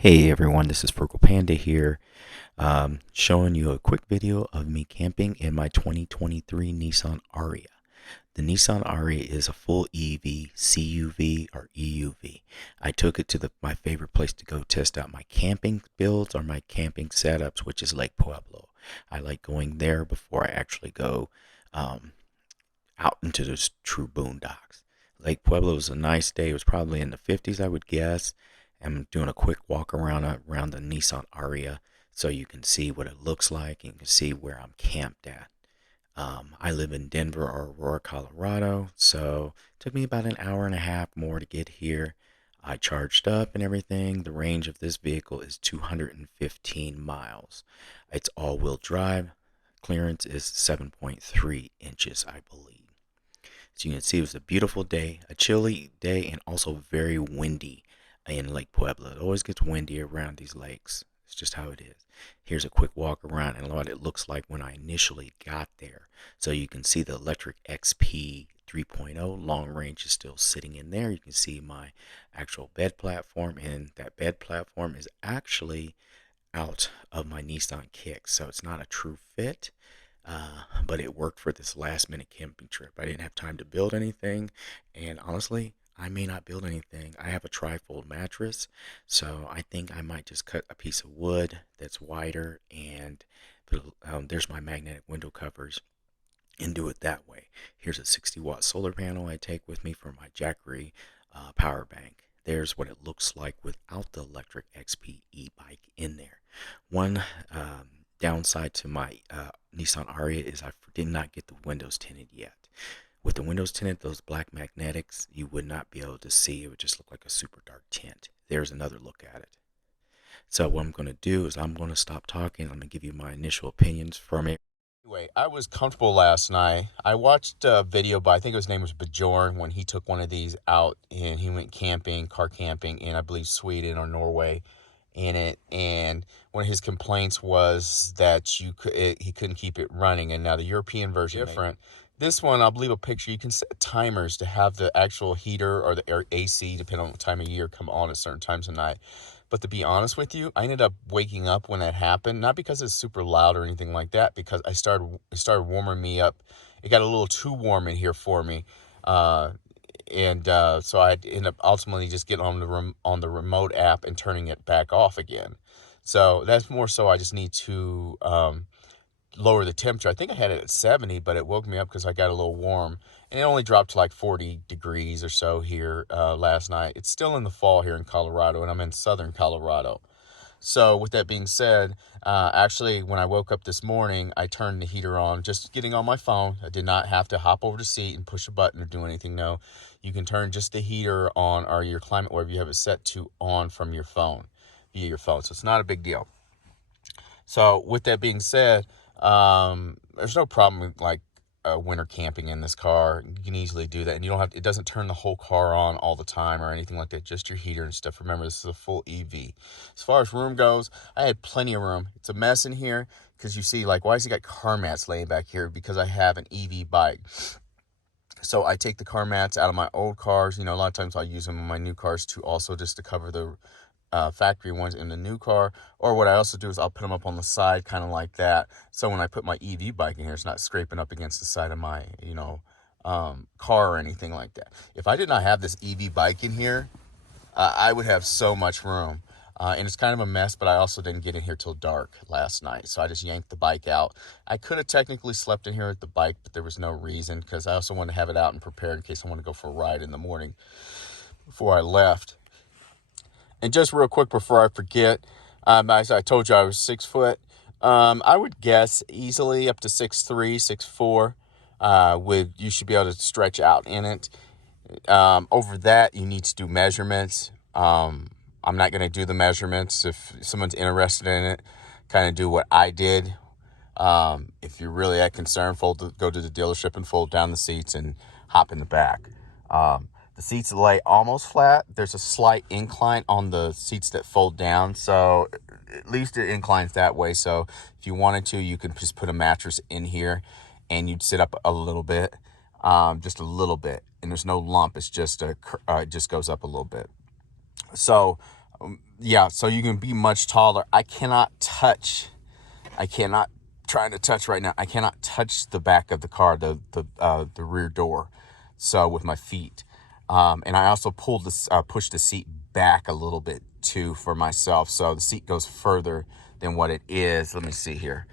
Hey everyone, this is Purple Panda here, showing you a quick video of me camping in my 2023 Nissan Ariya. The Nissan Ariya is a full EV, CUV or EUV. I took it to my favorite place to go test out my camping builds or my camping setups, which is Lake Pueblo. I like going there before I actually go um, out into the true boondocks. Lake Pueblo was a nice day. It was probably in the 50s, I would guess. I'm doing a quick walk around the Nissan Ariya so you can see what it looks like and you can see where I'm camped at. I live in Denver or Aurora, Colorado, so it took me about an hour and a half more to get here. I charged up and everything. The range of this vehicle is 215 miles. It's all-wheel drive. Clearance is 7.3 inches, I believe. So you can see it was a beautiful day, a chilly day, and also very windy in Lake Pueblo. It always gets windy around these lakes. It's just how it is. Here's a quick walk around and what it looks like when I initially got there. So you can see the electric XP 3.0 long range is still sitting in there. You can see my actual bed platform, and that bed platform is actually out of my Nissan Kick, so it's not a true fit. But it worked for this last minute camping trip. I didn't have time to build anything, and honestly, I may not build anything. I have a trifold mattress, so I think I might just cut a piece of wood that's wider and there's my magnetic window covers and do it that way. Here's a 60-watt solar panel I take with me for my Jackery power bank. There's what it looks like without the electric XP e-bike in there. One downside to my Nissan Ariya is I did not get the windows tinted yet. With the windows tinted, those black magnetics, you would not be able to see. It would just look like a super dark tint. There's another look at it. So what I'm going to do is I'm going to stop talking. I'm going to give you my initial opinions from it. Anyway, I was comfortable last night. I watched a video by, I think his name was Bjorn, when he took one of these out and he went camping, car camping in, I believe, Sweden or Norway in it. And one of his complaints was that he couldn't keep it running. And now the European version is different. This one, I believe a picture, you can set timers to have the actual heater or the AC, depending on what time of year, come on at certain times of night. But to be honest with you, I ended up waking up when that happened, not because it's super loud or anything like that, because it started warming me up. It got a little too warm in here for me. So I ended up ultimately just getting on the remote app and turning it back off again. So that's more so I just need to lower the temperature. I think I had it at 70, but it woke me up because I got a little warm. And it only dropped to like 40 degrees or so here last night. It's still in the fall here in Colorado, and I'm in southern Colorado. So with that being said, actually, when I woke up this morning, I turned the heater on, just getting on my phone. I did not have to hop over the seat and push a button or do anything. No, you can turn just the heater on or your climate, wherever you have it set to, on from your phone, via your phone. So it's not a big deal. So with that being said, there's no problem with like winter camping in this car. You can easily do that, and you don't have. It doesn't turn the whole car on all the time or anything like that. Just your heater and stuff. Remember, this is a full EV. As far as room goes, I had plenty of room. It's a mess in here because you see, like, why has he got car mats laying back here? Because I have an EV bike. So I take the car mats out of my old cars. You know, a lot of times I'll use them in my new cars to also just to cover the factory ones in the new car. Or what I also do is I'll put them up on the side, kind of like that. So when I put my EV bike in here, it's not scraping up against the side of my, car or anything like that. If I did not have this EV bike in here, I would have so much room. And it's kind of a mess, but I also didn't get in here till dark last night. So I just yanked the bike out. I could have technically slept in here with the bike, but there was no reason because I also wanted to have it out and prepared in case I want to go for a ride in the morning before I left. And just real quick before I forget, as I told you, I was 6 foot. I would guess easily up to 6'3", 6'4". You should be able to stretch out in it. Over that, you need to do measurements. I'm not going to do the measurements. If someone's interested in it, kind of do what I did. If you're really that concerned, go to the dealership and fold down the seats and hop in the back. The seats lay almost flat. There's a slight incline on the seats that fold down, so at least it inclines that way. So if you wanted to, you can just put a mattress in here and you'd sit up a little bit, just a little bit. And there's no lump. It's just it just goes up a little bit. So yeah, so you can be much taller. I cannot trying to touch right now. I cannot touch the back of the car, the rear door, so with my feet. And I also pushed the seat back a little bit too for myself, so the seat goes further than what it is. Let me see here.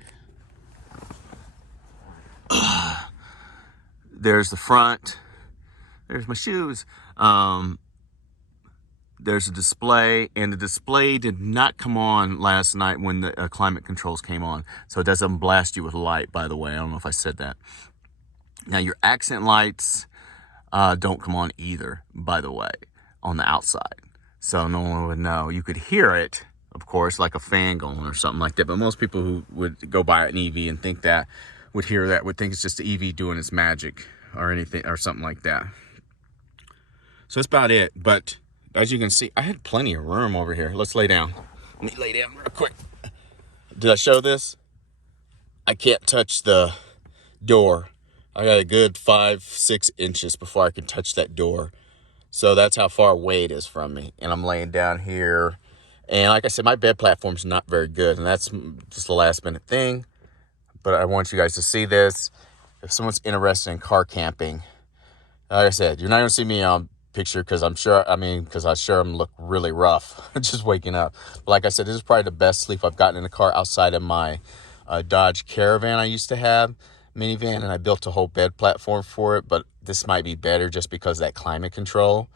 There's the front. There's my shoes. There's a display, and the display did not come on last night when the climate controls came on, so it doesn't blast you with light, by the way. I don't know if I said that. Now, your accent lights don't come on either, by the way, on the outside, so no one would know. You could hear it, of course, like a fan going or something like that, but most people who would go buy an EV and think that would hear that would think it's just the EV doing its magic or anything or something like that. So that's about it. But as you can see, I had plenty of room over here. Let's lay down. Let me lay down real quick. Did I show this? I can't touch the door. I got a good 5-6 inches before I can touch that door. So that's how far away it is from me. And I'm laying down here. And like I said, my bed platform's not very good. And that's just a last minute thing. But I want you guys to see this. If someone's interested in car camping, like I said, you're not going to see me on picture because I'm look really rough just waking up. But like I said, this is probably the best sleep I've gotten in a car outside of my Dodge Caravan I used to have, minivan, and I built a whole bed platform for it. But this might be better just because of that climate control.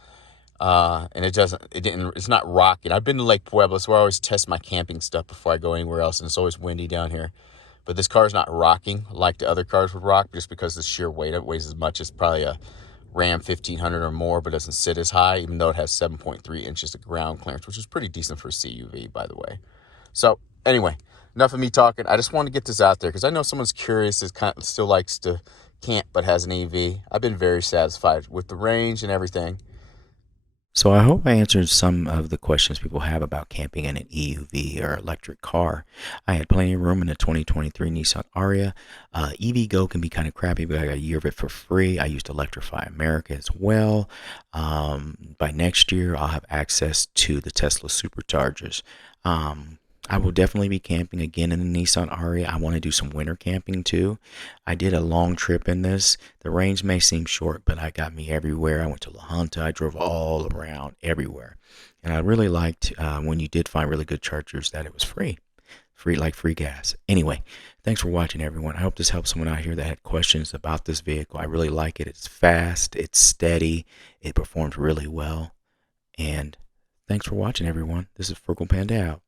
And it's not rocking. I've been to Lake Pueblo, so I always test my camping stuff before I go anywhere else, and it's always windy down here. But this car is not rocking like the other cars would rock, just because the sheer weight. It weighs as much as probably a Ram 1500 or more, but doesn't sit as high, even though it has 7.3 inches of ground clearance, which is pretty decent for a CUV, by the way. So anyway, enough of me talking. I just want to get this out there because I know someone's curious, still likes to camp but has an EV. I've been very satisfied with the range and everything. So I hope I answered some of the questions people have about camping in an EUV or electric car. I had plenty of room in the 2023 Nissan Ariya. EV Go can be kind of crappy, but I got a year of it for free. I used to Electrify America as well. By next year, I'll have access to the Tesla superchargers. I will definitely be camping again in the Nissan Ariya. I want to do some winter camping too. I did a long trip in this. The range may seem short, but I got me everywhere. I went to La Junta. I drove all around everywhere. And I really liked when you did find really good chargers that it was free. Free gas. Anyway, thanks for watching, everyone. I hope this helped someone out here that had questions about this vehicle. I really like it. It's fast. It's steady. It performs really well. And thanks for watching, everyone. This is Frugal Panda out.